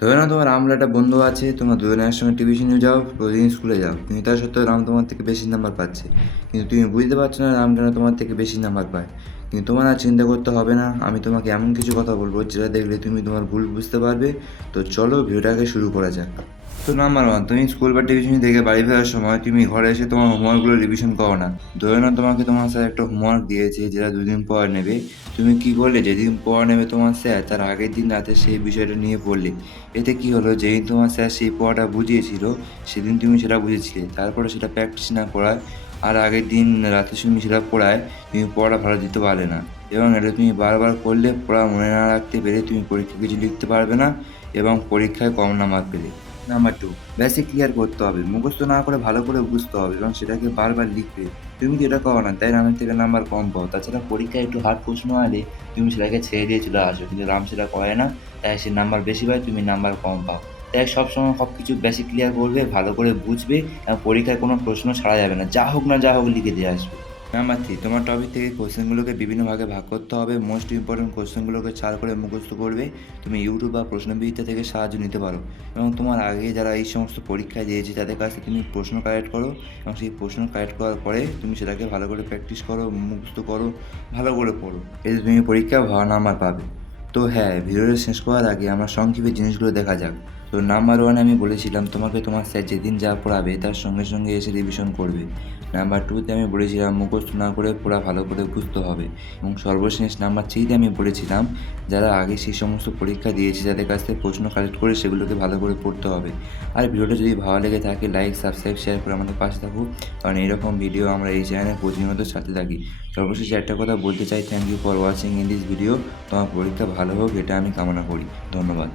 ধরে নাও তোমার রামুর একটা বন্ধু আছে, তোমরা দুজনে একসঙ্গে টিউশনে যাও, প্রতিদিন স্কুলে যাও, কিন্তু তা সত্ত্বেও রাম তোমার থেকে বেশি নাম্বার পাচ্ছে। কিন্তু তুমি বুঝতে পারছো না রাম কেন তোমার থেকে বেশি নাম্বার পায়। কিন্তু তোমার আর চিন্তা করতে হবে না, আমি তোমাকে এমন কিছু কথা বলবো যেটা দেখলে তুমি তোমার ভুল বুঝতে পারবে। তো চলো ভিডিওটাকে শুরু করা যাক। তো নাম্বার ওয়ান, তুমি স্কুল বা টিউশন থেকে বাড়ি ফেরার সময় তুমি ঘরে এসে তোমার হোমওয়ার্কগুলো রিভিশন করো না। ধরে নাও তোমাকে তোমার স্যার একটা হোমওয়ার্ক দিয়েছে যেটা দুদিন পর নেবে। তুমি কি করলে, যেদিন পর নেবে তোমার স্যার তার আগের দিন রাতে সেই বিষয়টা নিয়ে পড়লে। এতে কি হলো, যেদিন তোমার স্যার সেই পড়াটা বুঝিয়েছিল সেদিন তুমি সেটা বুঝেছিলে, তারপরে সেটা প্র্যাকটিস না করায় আর আগের দিন রাতে তুমি সেটা পড়ায় তুমি পড়া ভালো দিতে পারলে না। এবং এটা তুমি বারবার করলে পড়া মনে না রাখতে পেরে তুমি পরীক্ষা কিছু লিখতে পারবে না এবং পরীক্ষায় কম নাম্বার পেলে। নাম্বার টু, বেসিক ক্লিয়ার করতে হবে, মুখস্থ না করে ভালো করে বুঝতে হবে এবং সেটাকে বারবার লিখবে। তুমি তো এটা করো না, তাই রামের থেকে নাম্বার কম পাও। তাছাড়া পরীক্ষায় একটু হার্ড প্রশ্ন আলে তুমি সেটাকে ছেড়ে দিয়ে চলে আসো, কিন্তু রাম সেটা করে না, তাই সে নাম্বার বেশি পায়, তুমি নাম্বার কম পাও। তাই সবসময় সব কিছু বেসিক ক্লিয়ার করবে, ভালো করে বুঝবে এবং পরীক্ষায় কোনো প্রশ্ন ছাড়া যাবে না, যা হোক না যা হোক লিখে দিয়ে আসবে। নাম্বার থ্রি, তোমার টপিক থেকে কোশ্চেনগুলোকে বিভিন্ন ভাগে ভাগ করতে হবে। মোস্ট ইম্পর্টেন্ট কোশ্চেনগুলোকে 4 করে মুখস্থ করবে। তুমি ইউটিউব বা প্রশ্নবিদ্যা থেকে সাহায্য নিতে পারো এবং তোমার আগে যারা এই সমস্ত পরীক্ষায় দিয়েছে তাদের কাছ থেকে তুমি প্রশ্ন কালেক্ট করো এবং সেই প্রশ্ন কালেক্ট করার পরে তুমি সেটাকে ভালো করে প্র্যাকটিস করো, মুখস্থ করো, ভালো করে পড়ো। এতে তুমি পরীক্ষায় ভালো নাম্বার পাবে। তো হ্যাঁ, ভিডিওটা শেষ করার আগে আমরা সংক্ষেপে জিনিসগুলো দেখা যাক। তো নাম্বার ওয়ানে আমি বলেছিলাম তোমাকে তোমার স্যার যেদিন যা পড়াবে তার সঙ্গে সঙ্গে এসে রিভিশন করবে। নাম্বার টুতে আমি বলেছিলাম মুখস্থ না করে পড়া ভালো করে বুঝতে হবে। এবং সর্বশেষ নাম্বার থ্রিতে আমি বলেছিলাম যারা আগে সেই সমস্ত পরীক্ষা দিয়েছে তাদের কাছ থেকে প্রশ্ন কালেক্ট করে সেগুলোকে ভালো করে পড়তে হবে। আর ভিডিওটা যদি ভালো লেগে থাকে লাইক, সাবস্ক্রাইব, শেয়ার করে আমাদের পাশে থাকুক, কারণ এইরকম ভিডিও আমরা এই চ্যানেলে প্রতিনিয়ত সাথে থাকি। সর্বশেষে একটা কথা বলতে চাই, thank you for watching in this video. তোমার পরীক্ষা ভালো হোক এটা আমি কামনা করি। ধন্যবাদ।